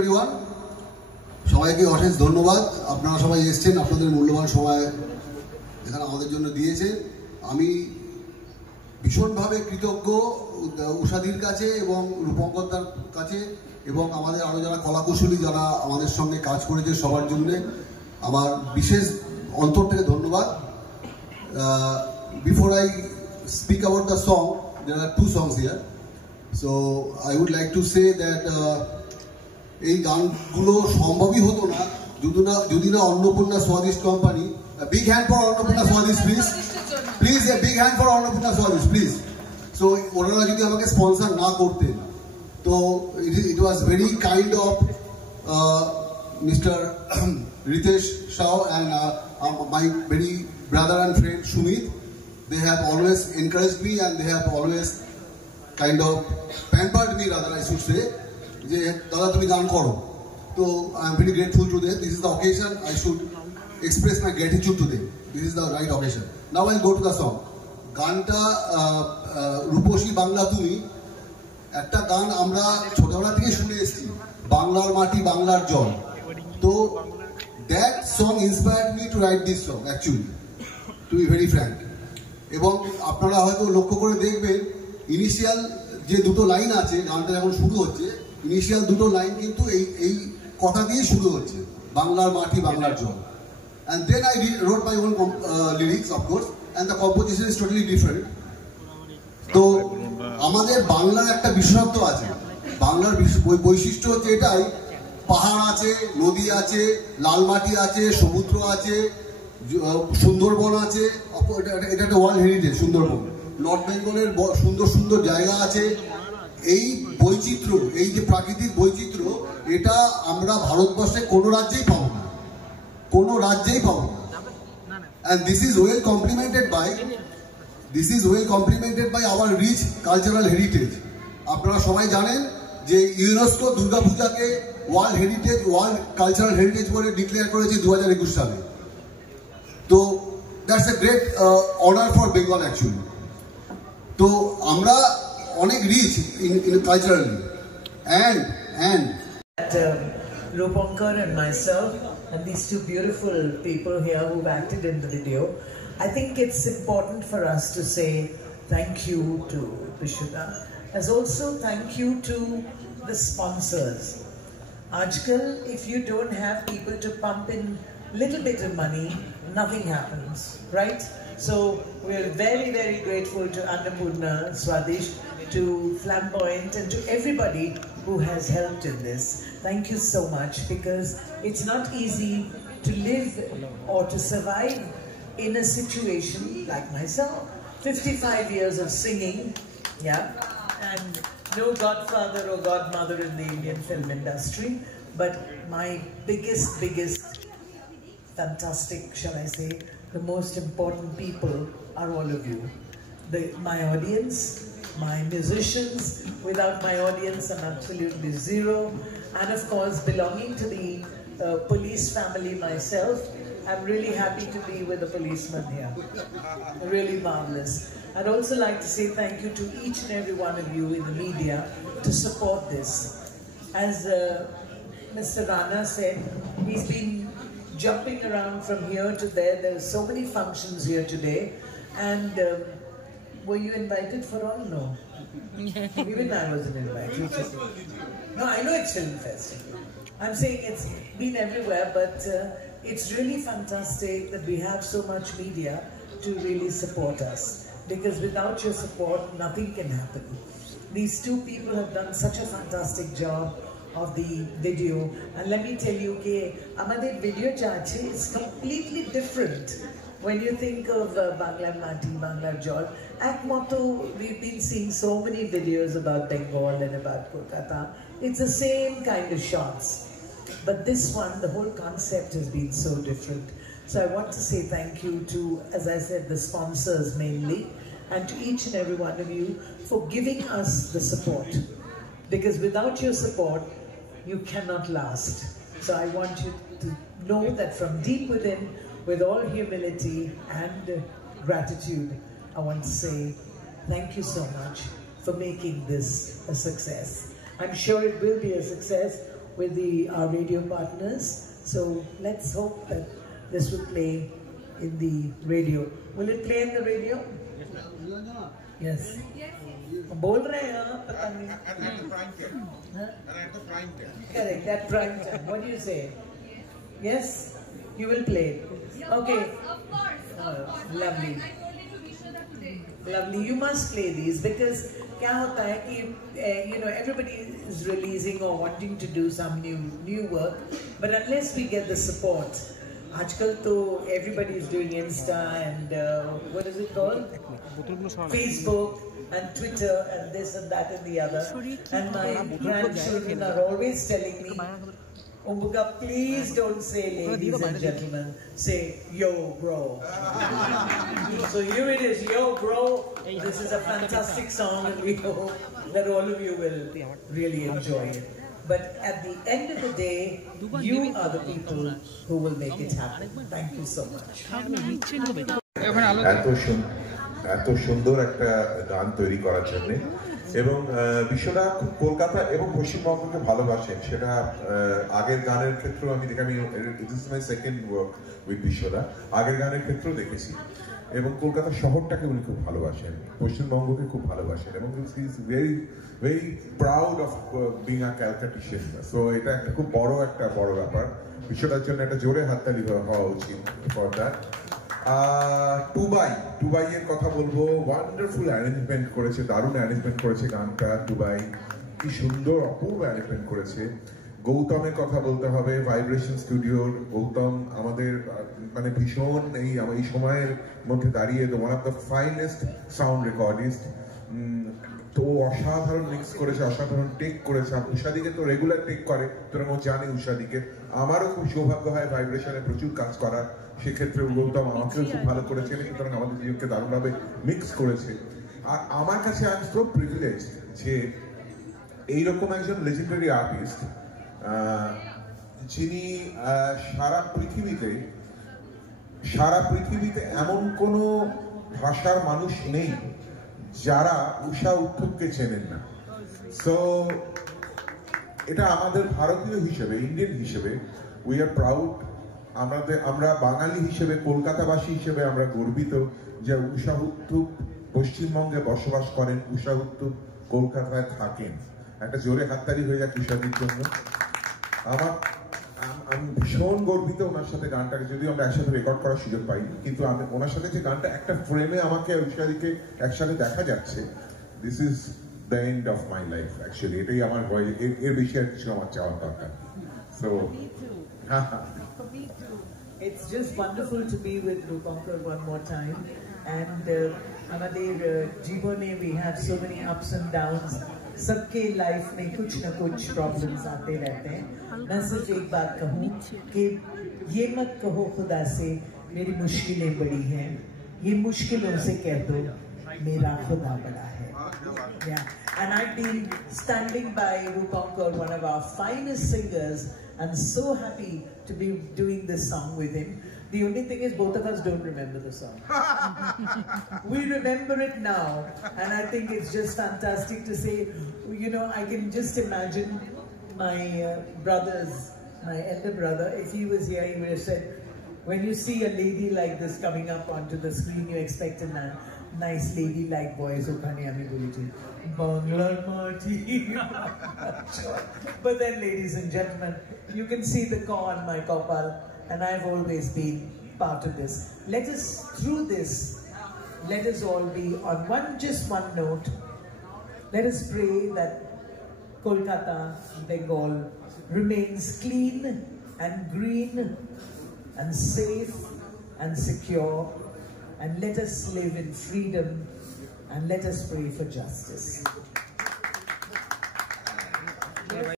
everyone, সবাইকে অশেষ ধন্যবাদ। আপনারা সবাই এসেছেন, আপনাদের মূল্যবান সময় এখানে আমাদের জন্য দিয়েছেন। আমি ভীষণভাবে কৃতজ্ঞ উষাদির কাছে এবং রূপঙ্করদার কাছে এবং আমাদের আরও যারা কলাকুশলী যারা আমাদের সঙ্গে কাজ করেছে সবার জন্য আমার বিশেষ অন্তর থেকে ধন্যবাদ। Before I speak about the song, there are two songs here. So I would like to say that এই গানগুলো সম্ভবই হতো না যদি না Annapurna Swadisht company. Big hand for Annapurna Swadisht please a big hand for Annapurna Swadisht please. So ওনারা যদি আমাকে স্পন্সর না করতেন তো it was very kind of mister Ritesh Shah and my very brother and friend Shumit. They have always encouraged me and they have always kind of pampered me, rather I should say, যে দাদা তুমি গান করো। তো I am very grateful to them. This is the occasion I should express my gratitude to them. This is the right occasion. Now I'll go to the song. গানটা রূপসী বাংলা তুমি, একটা গান আমরা ছোটবেলা থেকে শুনে এসেছি, বাংলার মাটি বাংলার জল। তো that song inspired me to write this song actually, to be very frank. এবং আপনারা হয়তো লক্ষ্য করে দেখবেন ইনিশিয়াল যে দুটো লাইন আছে গানটা যখন শুরু হচ্ছে, ইনিশিয়াল দুটো লাইন কিন্তু এই কথা দিয়ে শুরু হচ্ছে, বাংলার মাটি বাংলার জল। And then I wrote my own lyrics of course and the composition is totally different. তো আমাদের বাংলার একটা বিশেষত্ব আছে, বাংলার বৈশিষ্ট্য হচ্ছে এটাই, পাহাড় আছে, নদী আছে, লাল মাটি আছে, সমুদ্র আছে, সুন্দরবন আছে, এটা একটা ওয়ার্ল্ড হেরিটেজ সুন্দরবন। নর্থ বেঙ্গলের সুন্দর সুন্দর জায়গা আছে। এই বৈচিত্র্য, এই যে প্রাকৃতিক বৈচিত্র্য, এটা আমরা ভারতবর্ষে কোনো রাজ্যেই পাবো না, কোনো রাজ্যেই পাবো না। and this is well complemented by our rich cultural heritage. আপনারা সবাই জানেন যে ইউনেস্কো দুর্গাপূজাকে ওয়ার্ল্ড কালচারাল হেরিটেজ বলে ডিক্লেয়ার করেছে 2021 সালে। তো that's a great honour for Bengal actually. তো আমরা অনেক rich in culturally and Rupankar and myself and these two beautiful people here who've acted in the video, I think it's important for us to say thank you to Vishuddha, as also thank you to the sponsors. Ajkal, if you don't have people to pump in little bit of money, nothing happens, right? So we're very, very grateful to Annapurna Swadesh, to Flamboyant and to everybody who has helped in this. Thank you so much, because it's not easy to live or to survive in a situation like myself. 55 years of singing, yeah, and no godfather or godmother in the Indian film industry, but my biggest fantastic, shall I say, the most important people are all of you. My audience, my musicians. Without my audience I'm absolutely zero. And of course, belonging to the police family myself, I'm really happy to be with the policemen here. Really marvelous. I'd also like to say thank you to each and every one of you in the media to support this. As Mr. Rana said, he's been jumping around from here to there. There are so many functions here today. And were you invited for all? No. Even I wasn't invited. No, I know it's Film Festival. I'm saying it's been everywhere, but it's really fantastic that we have so much media to really support us. Because without your support, nothing can happen. These two people have done such a fantastic job of the video, and let me tell you, amader video chache is completely different. When you think of Bangla Mati, Bangla Jol, Akmoto, we've been seeing so many videos about Bengal and about Kolkata. It's the same kind of shots. But this one, the whole concept has been so different. So I want to say thank you to, as I said, the sponsors mainly, and to each and every one of you for giving us the support. Because without your support, you cannot last. So I want you to know that from deep within, with all humility and gratitude, I want to say thank you so much for making this a success. I'm sure it will be a success. with our radio partners. So let's hope that this will play in the radio. Will it play in the radio? Yes. बोल रहे हैं पता नहीं. At the prime time. At the prime time. Correct, at prime time. What do you say? Yes? You will play. Okay. Of course. Lovely. I told you to be sure that today. Lovely. You must play these because क्या होता है कि you know, everybody is releasing or wanting to do some new work, but unless we get the support, आजकल तो everybody is doing Insta and what is it called? Facebook and Twitter and this and that and the other. And my grandchildren are always telling me, Umbuka, please don't say ladies and gentlemen, say yo bro. So here it is, yo bro. This is a fantastic song and we hope that all of you will really enjoy it. But at the end of the day, you are the people who will make it happen. Thank you so much. এত সুন্দর একটা গান তৈরি করার জন্য এবং বিশ্বদা খুব কলকাতা এবং পশ্চিমবঙ্গকে ভালোবাসেন সেটা আগের গানের ক্ষেত্রেও আমি this is my second work with বিশ্বদা আগের গানের ক্ষেত্রেও দেখেছি এবং কলকাতা শহরটাকে উনি খুব ভালোবাসেন পশ্চিমবঙ্গকে খুব ভালোবাসেন এবং he is very very proud of being a Calcuttian so এটা একটা খুব বড় ব্যাপার বিশ্বদার জন্য একটা জোরে হাততালি হওয়া উচিত ফর দ্যাট টুবাই এর কথা বলবো ওয়ান্ডারফুল অ্যারেঞ্জমেন্ট করেছে দারুণ অ্যারেঞ্জমেন্ট করেছে গানটা টুবাই কি সুন্দর অপূর্ব অ্যারেঞ্জমেন্ট করেছে গৌতমের কথা বলতে হবে ভাইব্রেশন স্টুডিওর গৌতম আমাদের মানে ভীষণ এই সময়ের মধ্যে দাঁড়িয়ে one of the finest sound recordist তো অসাধারণ মিক্স করেছে অসাধারণ টেক করেছে উষাদিকে তো রেগুলার টেক করে তোরা জানি উষাদিকে আমারও খুব সৌভাগ্য হয় ভাইব্রেশনে প্রচুর কাজ করার সেক্ষেত্রে গৌতম আমাকেও খুব ভালো করেছে সুতরাং আমাদের দুজনকে দারুণভাবে মিক্স করেছে আর আমার কাছে আজ তো প্রিভিলেজ যে এইরকম একজন লেজেন্ডারি আর্টিস্ট যিনি সারা পৃথিবীতে এমন কোনো ভাষার মানুষ নেই যারা উষা উত্থুপকে চেনেন না সো এটা আমাদের ভারতীয় হিসেবে ইন্ডিয়ান হিসেবে উই আর প্রাউড আমরা বাঙালি হিসেবে কলকাতাবাসী হিসেবে আমরা গর্বিত যে উষা উত্থুপ পশ্চিমবঙ্গে বসবাস করেন উষা উত্থুপ কলকাতায় থাকেন একটা জোরে হাততালি হয়ে যাক উষাদির জন্য আমি ভীষণ গর্বিত ওনার সাথে গানটাকে যদিও আমরা একসাথে রেকর্ড করার সুযোগ পাই কিন্তু আমি ওনার সাথে যে গানটা একটা ফ্রেমে আমাকে উষাদিকে একসাথে দেখা যাচ্ছে this is the end of my life actually এটাই আমার এর বেশি আর কিছু আমার চাওয়ার দরকার so It's just wonderful to be with Rupankar one more time, and Amadir Jeevone we have so many ups and downs. सबके लाइफ में कुछ न कुछ प्रॉब्लम्स आते रहते हैं मैं सिर्फ एक बात कहूँ कि ये मत कहो खुदा से मेरी मुश्किलें बड़ी हैं ये मुश्किलों से कह दो मेरा खुदा बड़ा है yeah. And I've been standing by Rupankar, one of our finest singers. I'm so happy to be doing this song with him. The only thing is both of us don't remember the song. We remember it now, and I think it's just fantastic to say, you know, I can just imagine my brothers, my elder brother, if he was here, he would have said, when you see a lady like this coming up onto the screen, you expect a nice lady-like voice. But then, ladies and gentlemen, you can see the core on my kopal, and I've always been part of this. Let us, through this, let us all be on just one note. Let us pray that Kolkata, Bengal, remains clean and green and safe and secure, and let us live in freedom and let us pray for justice.